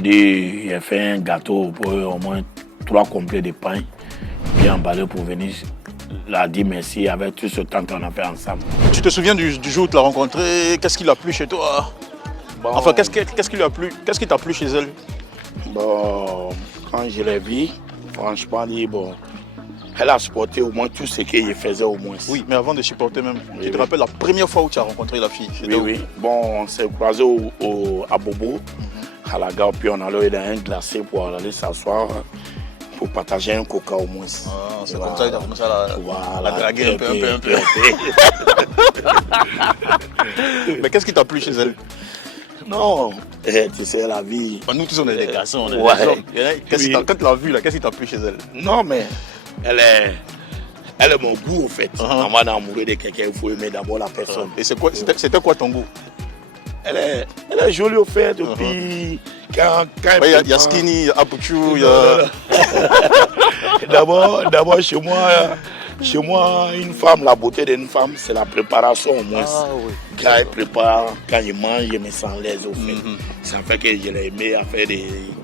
Aujourd'hui, j'ai fait un gâteau pour au moins 3 complets de pain, bien emballé pour venir la dire merci avec tout ce temps qu'on a fait ensemble. Tu te souviens du jour où tu l'as rencontrée? Qu'est-ce qui l'a plu chez toi? Bon. Enfin, qu'est-ce qui lui a plu? Qu'est-ce qui t'a plu chez elle? Bon, quand je l'ai vue, franchement, bon, elle a supporté au moins tout ce qu'il faisait au moins. Oui, mais avant de supporter même, tu te rappelles la première fois où tu as rencontré la fille? Oui. Bon, on s'est croisés à Bobo, à la gare, puis on allait dans un glacé pour aller s'asseoir, pour partager un coca au moins. Ah, c'est comme ça que tu as commencé à draguer un peu. Mais qu'est-ce qui t'a plu chez elle? Non, tu sais, la vie. Nous tous on est des garçons, on est ouais. des hommes. Quand tu l'as vue, qu'est-ce qui t'a plu chez elle? Non, mais elle est mon goût, en fait. Avant d'amourer de quelqu'un, il faut aimer d'abord la personne. Et c'était quoi ton goût? Elle est jolie, au fait, et puis quand il y a Skinny, il y a Apuchou, il y a... D'abord, chez moi, une femme, la beauté d'une femme, c'est la préparation au moins. Ah, oui. Quand elle prépare, quand je mange, je me sens l'aise au fait. Ça fait que je l'ai aimé à faire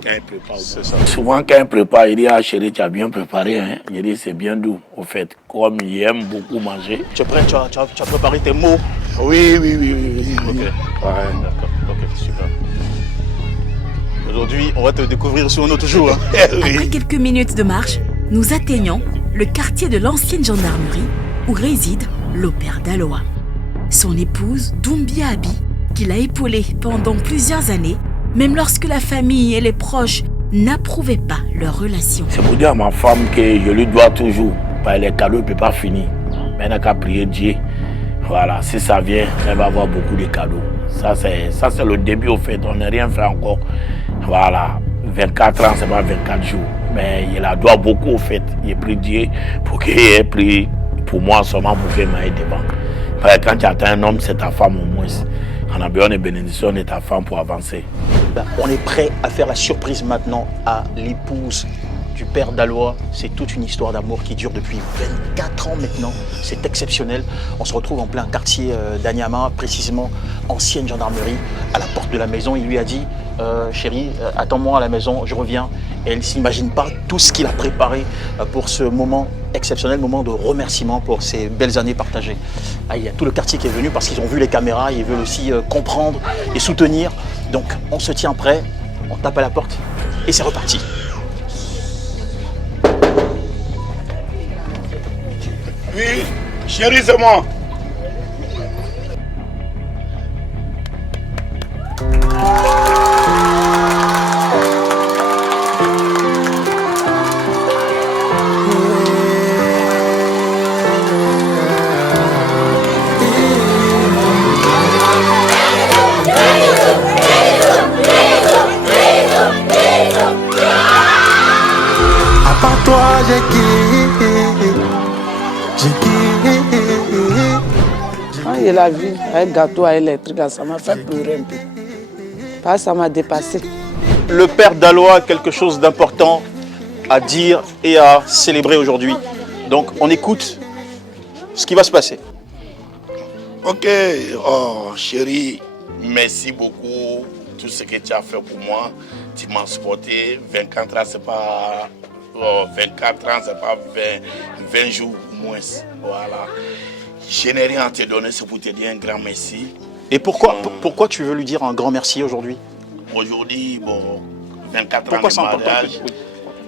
quand elle prépare. C'est ça. Souvent, quand elle prépare, il dit, ah chérie, tu as bien préparé. Hein? Je dis, c'est bien doux, au fait. Comme il aime beaucoup manger. Tu es prêt? Tu as préparé tes mots? Oui. Ok. Ouais. D'accord, ok, super. Aujourd'hui, on va te découvrir sur un autre jour. Hein. Après quelques minutes de marche, nous atteignons le quartier de l'ancienne gendarmerie où réside l'Opère d'Aloa. Son épouse, Doumbia Abi, qui l'a épaulé pendant plusieurs années, même lorsque la famille et les proches n'approuvaient pas leur relation. C'est pour dire à ma femme que je lui dois toujours. Les cadeaux ne peuvent pas finir. Mais elle n'a qu'à prier Dieu. Voilà, si ça vient, elle va avoir beaucoup de cadeaux. Ça, c'est le début au fait. On n'a rien fait encore. Voilà, 24 ans, c'est pas 24 jours. Mais il la doit beaucoup au fait. Il a pris Dieu pour qu'il ait pris pour moi seulement pour qu'il m'aille devant. Parce que quand tu attends un homme, c'est ta femme au moins. On a besoin de bénédiction de ta femme pour avancer. On est prêt à faire la surprise maintenant à l'épouse du père d'Aloa. C'est toute une histoire d'amour qui dure depuis 24 ans maintenant. C'est exceptionnel. On se retrouve en plein quartier d'Anyama, précisément ancienne gendarmerie, à la porte de la maison. Il lui a dit chérie, attends-moi à la maison, je reviens. Et elle ne s'imagine pas tout ce qu'il a préparé pour ce moment exceptionnel, moment de remerciement pour ces belles années partagées. Il y a tout le quartier qui est venu parce qu'ils ont vu les caméras, ils veulent aussi comprendre et soutenir. Donc on se tient prêt, on tape à la porte et c'est reparti. Oui, chérie, c'est moi. À part toi, j'ai qui? Quand il l'a vu, avec gâteau électrique, ça m'a fait pleurer un peu. Parce que ça m'a dépassé. Le père d'Aloa a quelque chose d'important à dire et à célébrer aujourd'hui. Donc on écoute ce qui va se passer. Ok, oh chérie, merci beaucoup. Tout ce que tu as fait pour moi, tu m'as supporté. 24 ans, c'est pas 24 ans, c'est pas 20 jours ou moins. Voilà. Je n'ai rien à te donner, c'est pour te dire un grand merci. Et pourquoi tu veux lui dire un grand merci aujourd'hui? Aujourd'hui, bon, 24 pourquoi ans de mariage,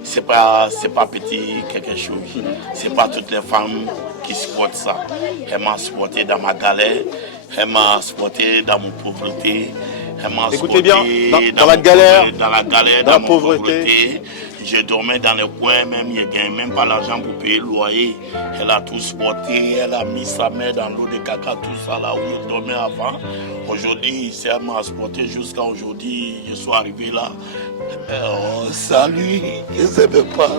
c'est pas petit quelque chose. C'est pas toutes les femmes qui supportent ça. Elle m'a supporté dans ma galère, elle m'a supporté dans mon pauvreté. Écoutez bien, dans la galère, dans la pauvreté. Je dormais dans le coin, même, je ne gagnais même pas l'argent pour payer le loyer. Elle a tout supporté, elle a mis sa main dans l'eau de caca, tout ça là où je dormais avant. Aujourd'hui, elle m'a supporté jusqu'à aujourd'hui, je suis arrivé là. Salut, je ne sais pas.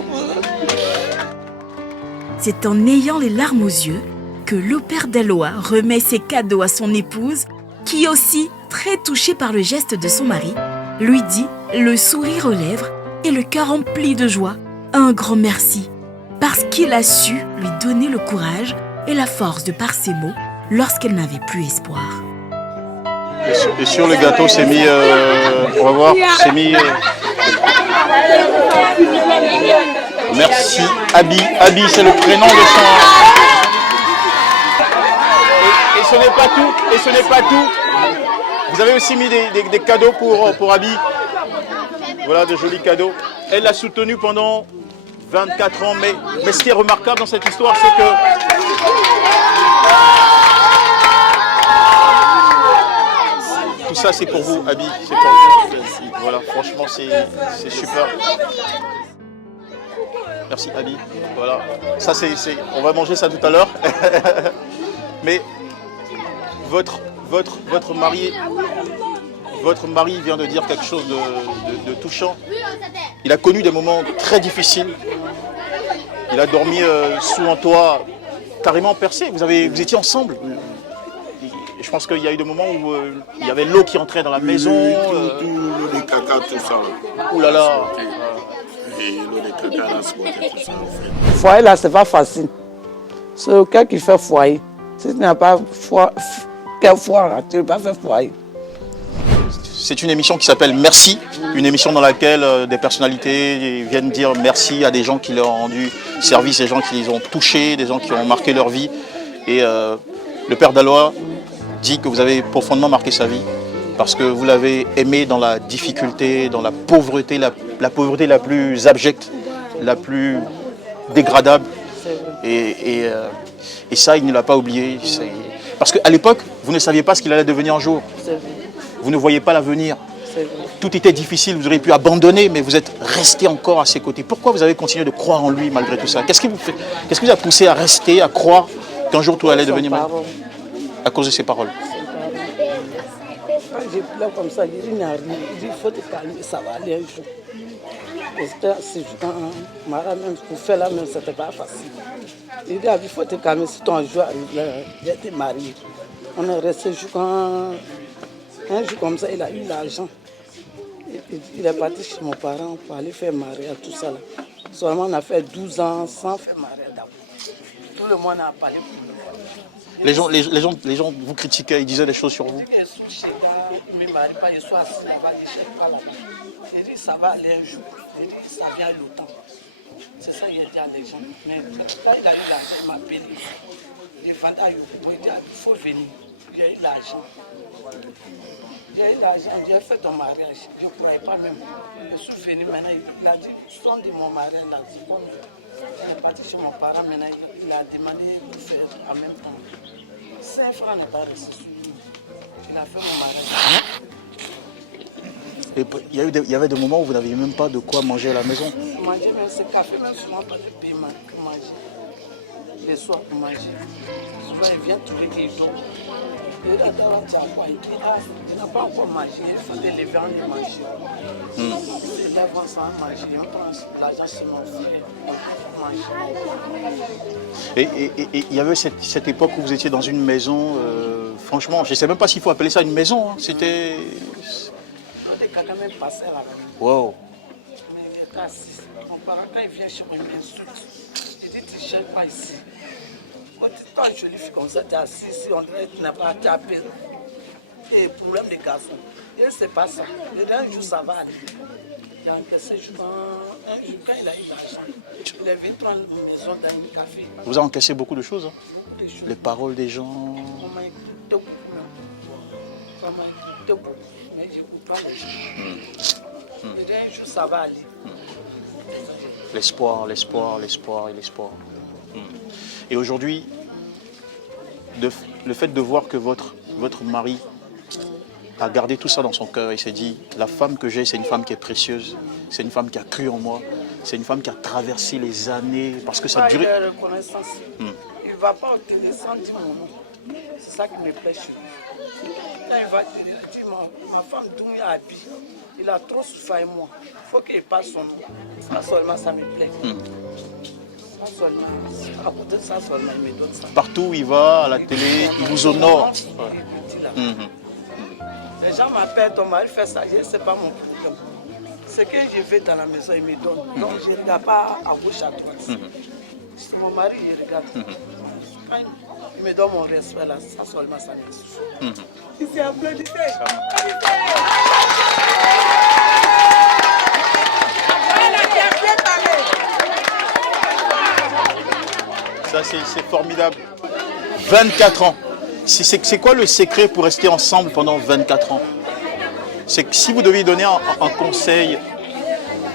C'est en ayant les larmes aux yeux que l'Opère d'Aloa remet ses cadeaux à son épouse, qui aussi, très touchée par le geste de son mari, lui dit, le sourire aux lèvres et le cœur rempli de joie, un grand merci, parce qu'il a su lui donner le courage et la force de par ses mots lorsqu'elle n'avait plus espoir. Et sur le gâteau, c'est mis, on va voir, c'est mis... Merci, Abi. Abi, c'est le prénom de son... Et ce n'est pas tout, et ce n'est pas tout. Vous avez aussi mis des cadeaux pour Abi. Voilà, de jolis cadeaux. Elle l'a soutenu pendant 24 ans, mais ce qui est remarquable dans cette histoire, c'est que... Tout ça, c'est pour vous, Abi. C'est pour vous. Voilà, franchement, c'est super. Merci, Abi. Voilà. Ça, on va manger ça tout à l'heure. Mais votre mari vient de dire quelque chose de touchant. Il a connu des moments très difficiles. Il a dormi sous un toit carrément percé. Vous étiez ensemble. Je pense qu'il y a eu des moments où il y avait l'eau qui entrait dans la maison. Tout l'eau de caca, tout ça. Ouh là là. Et l'eau de caca, là, c'est tout ça, en fait. Foyer là, c'est pas facile. C'est quelqu'un qui fait foyer. Si tu n'as pas quel foire, tu ne peux pas faire foyer. C'est une émission qui s'appelle Merci, une émission dans laquelle des personnalités viennent dire merci à des gens qui leur ont rendu service, des gens qui les ont touchés, des gens qui ont marqué leur vie. Et le père Dalois dit que vous avez profondément marqué sa vie parce que vous l'avez aimé dans la difficulté, dans la pauvreté la pauvreté la plus abjecte, la plus dégradable. Et ça, il ne l'a pas oublié. Parce qu'à l'époque, vous ne saviez pas ce qu'il allait devenir un jour. Vous ne voyez pas l'avenir. Tout était difficile, vous auriez pu abandonner, mais vous êtes resté encore à ses côtés. Pourquoi vous avez continué de croire en lui malgré tout ça? Qu'est-ce qui vous a poussé à rester, à croire qu'un jour tout allait devenir mal? À cause de ses paroles. Quand j'ai pleuré comme ça, il dit, il faut te calmer, ça va aller un jour. C'est quand Mara même, pour faire la même, c'était pas facile. Il dit, il faut te calmer, si ton jour arrive, j'ai été marié. On est resté jusqu'à un jour comme ça, il a eu l'argent. Il est parti chez mon parent pour aller faire mariage, tout ça là. Seulement on a fait 12 ans sans faire mariage d'abord. Tout le monde a parlé pour le voir. Les gens vous critiquaient, ils disaient des choses sur vous. Il dit, ça va aller un jour. Il dit, ça vient longtemps. C'est ça qu'il a dit à les gens. Mais quand il a eu l'argent, il m'a appelé. Il dit, il faut venir. J'ai eu l'argent. J'ai eu l'argent, j'ai fait ton mariage. Je ne croyais pas même. Je suis venu maintenant. Il a dit, son de mon mariage là. Il est parti chez mon parent maintenant. Il a demandé de faire en même temps. 5 francs n'est pas reçu sur lui. Il a fait mon mariage. Et il y avait des moments où vous n'aviez même pas de quoi manger à la maison. Manger même ce café, même souvent pas de paiement pour manger. Les soirs pour manger. Souvent il vient tous les jours. Il n'a pas encore mangé, il faut des lever en manger. Il lève sans manger, on prend l'argent sur mon frère pour manger. Et il y avait cette époque où vous étiez dans une maison, franchement, je ne sais même pas s'il faut appeler ça une maison. Hein. C'était... Quelqu'un même passait là-bas. Wow. Mais il était assis. Mon parent, quand il vient chez moi, il m'insulte. Il dit, tu ne cherches pas ici. Quand je lui fais comme ça, tu es assis ici, on dirait que tu n'as pas tapé. Et problème des garçons. Et c'est pas ça. Et un jour, ça va aller. Il a encaissé un jour, quand il a eu l'argent, il est venu prendre une maison dans un café. Vous avez encaissé beaucoup de choses. Hein? Beaucoup de choses. Les paroles des gens. On m'a écouté beaucoup. On m'a écouté beaucoup. Mais je n'écoute pas beaucoup. Et un jour, ça va aller. L'espoir, l'espoir, l'espoir et l'espoir. Et aujourd'hui, le fait de voir que votre mari a gardé tout ça dans son cœur et s'est dit, la femme que j'ai, c'est une femme qui est précieuse, c'est une femme qui a cru en moi, c'est une femme qui a traversé les années, parce que ça a duré... Il ne va pas te descendre du moment. C'est ça qui me plaît chez lui. Quand il va dire, ma femme Doumia Abi, il a trop souffert et moi. Il faut qu'il passe son nom. Ça seulement, ça me plaît. Ça seulement, à côté de ça seulement, il me donne ça. Partout où il va, à la télé, il vous honore. Les gens m'appellent, ton mari fait ça, ce n'est pas mon problème. Ce que je fais dans la maison, il me donne. Donc je ne regarde pas à gauche, à droite. C'est mon mari, il regarde. Il me donne mon respect là, ça seulement ça me suffit. Ici, applaudissez. Ça, c'est formidable. 24 ans. C'est quoi le secret pour rester ensemble pendant 24 ans? C'est que si vous deviez donner un conseil,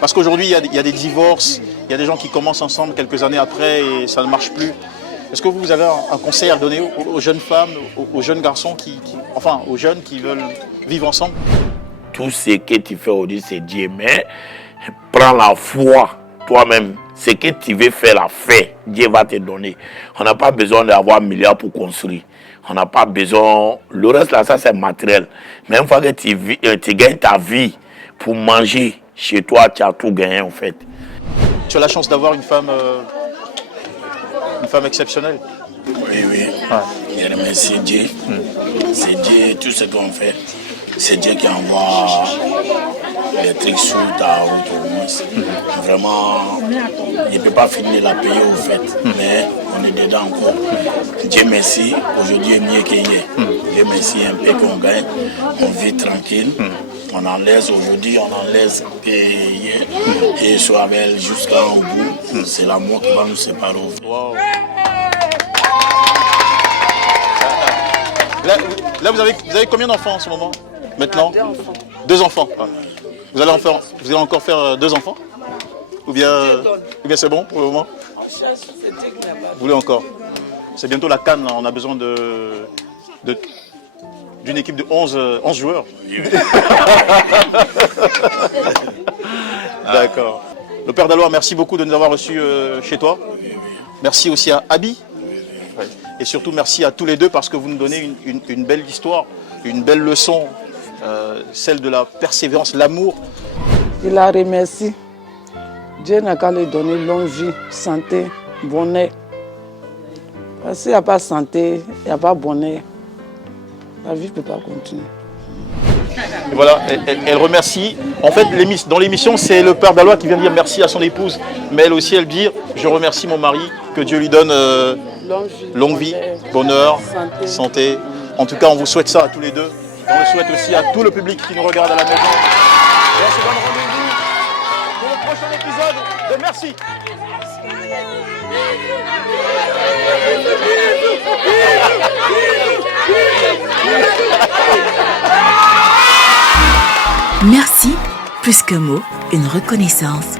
parce qu'aujourd'hui, il y a des divorces, il y a des gens qui commencent ensemble quelques années après et ça ne marche plus. Est-ce que vous avez un conseil à donner aux jeunes femmes, aux jeunes garçons, enfin aux jeunes qui veulent vivre ensemble? Tout ce que tu fais aujourd'hui, c'est Dieu. Mais prends la foi toi-même. Ce que tu veux faire, la fait. Dieu va te donner. On n'a pas besoin d'avoir un milliard pour construire. On n'a pas besoin. Le reste là, ça c'est matériel. Mais une fois que tu gagnes ta vie pour manger chez toi, tu as tout gagné en fait. Tu as la chance d'avoir une femme exceptionnelle. Oui, oui. Ouais. Je remercie Dieu. C'est Dieu, tout ce qu'on fait. C'est Dieu qui envoie les trucs sur ta route au moins. Vraiment, il ne peut pas finir la payer au fait. Mais on est dedans encore. Dieu merci, aujourd'hui est mieux qu'hier. Dieu merci un peu qu'on gagne. On vit tranquille. On en laisse aujourd'hui, on en laisse hier. Et soit avec elle jusqu'au bout. C'est l'amour qui va nous séparer. Wow. Là vous avez combien d'enfants en ce moment? Maintenant? 2 enfants. Vous allez encore faire 2 enfants? Ou bien c'est bon pour le moment? Vous voulez encore? C'est bientôt la CAN, on a besoin d'une équipe de 11 joueurs. D'accord. Le Père Dalois, merci beaucoup de nous avoir reçus chez toi. Merci aussi à Abi. Et surtout merci à tous les deux parce que vous nous donnez une belle histoire, une belle leçon, celle de la persévérance, l'amour. Il la remercie. Dieu n'a qu'à lui donner longue vie, santé, bonheur. Parce qu'il n'y a pas santé, il n'y a pas bonheur. La vie ne peut pas continuer. Et voilà, elle remercie. En fait, dans l'émission, c'est le Père Dalois qui vient dire merci à son épouse. Mais elle aussi, elle dit, je remercie mon mari, que Dieu lui donne longue vie, bonheur, santé. En tout cas, on vous souhaite ça à tous les deux. On le souhaite aussi à tout le public qui nous regarde à la maison. Et on se donne rendez-vous pour le prochain épisode de Merci. Merci, plus qu'un mot, une reconnaissance.